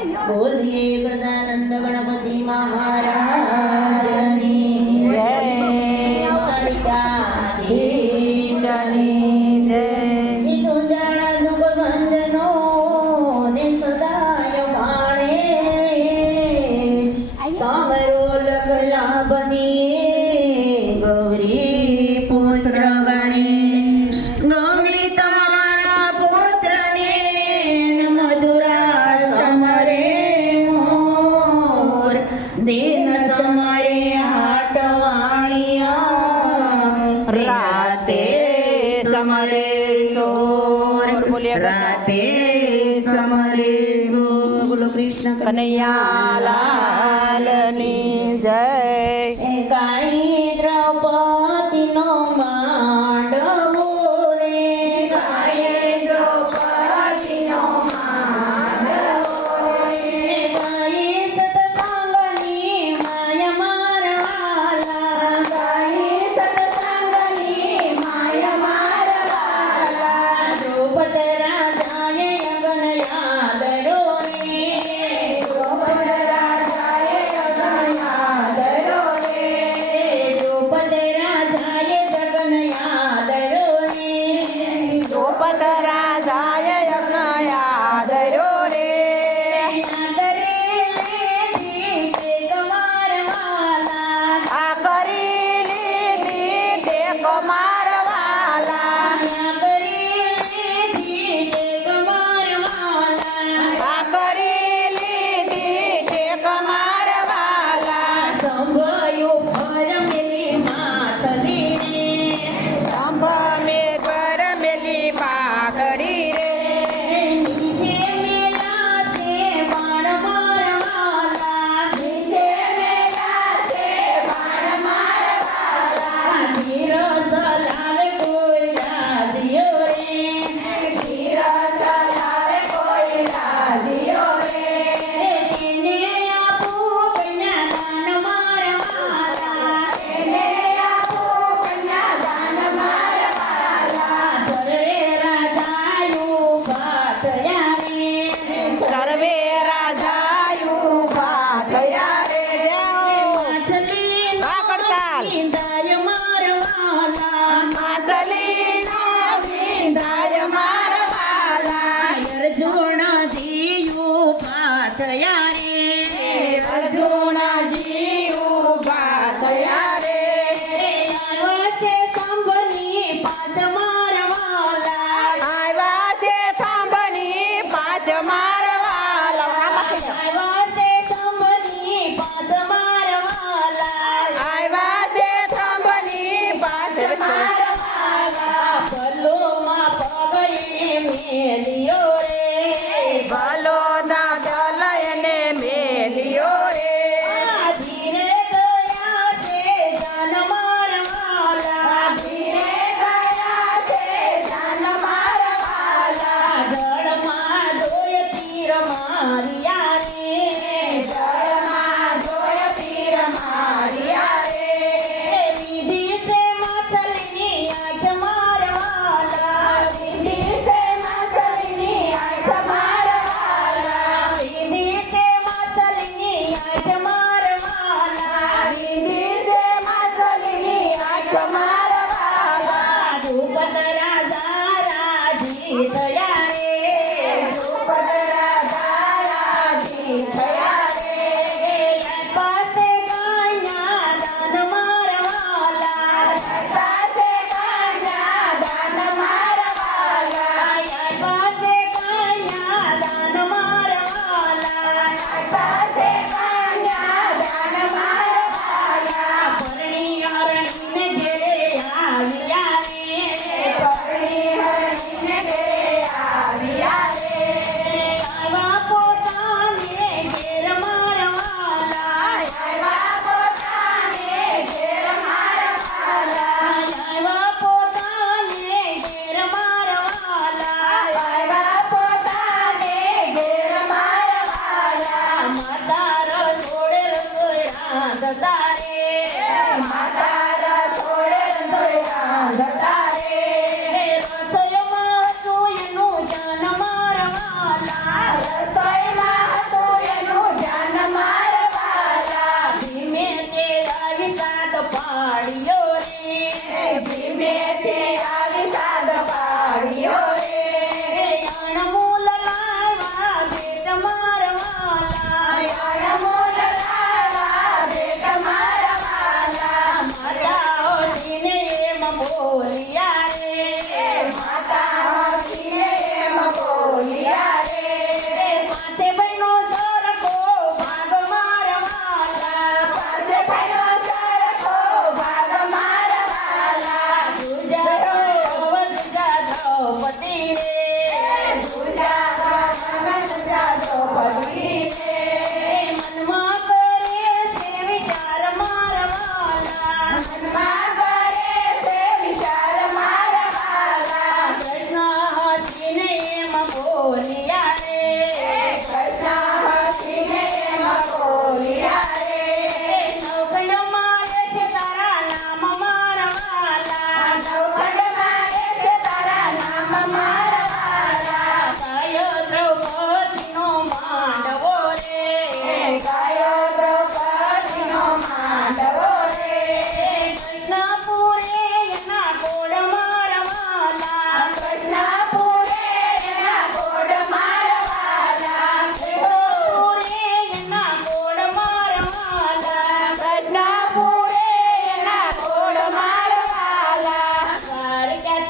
બોલીએ ગજાનંદ ગણપતિ મહારાજની જય. કાળિકાધીશની જય. મીઠું જાણા દુઃખ ભંજનો ને સદાય ભાણે તમારો લગલા બની ગૌરી પુત્ર ગણેશ ગૌરી તમારા પુત્રને મધુરા સમરે મોર દિન સમરે હાટવાણિયા રાતે સમરે ચોર. બોલીએ રાતે સમરે ચોર. બોલો કૃષ્ણ કનૈયાલાલની જય. કાઈ દ્રૌપદીનો માંડવો રે કાઈ દ્રૌપદીનો માંડવો રે કાઈ સતસંગની માયા મારવાલા કાઈ સતસંગની માયા મારવાલા દ્રૌપદ રાજાએ અગન યાદરો રે દ્રૌપદ રાજાએ અગન યાદરો રે દ્રૌપદ રાજાએ અગન યાદરો રે દ્રૌપદ રાજાએ યજ્ઞ યાદર્યો રે. આ કરી લીધી ટેક મારવાલા. આ કરી લીધી ટેક મારવાલા. અંબમે ઘર મેલી પાઘડી રે. નીચે મેલા છે બાણ મારવાલા. ધીરજ લાવે કોઈ રાજીઓ રે.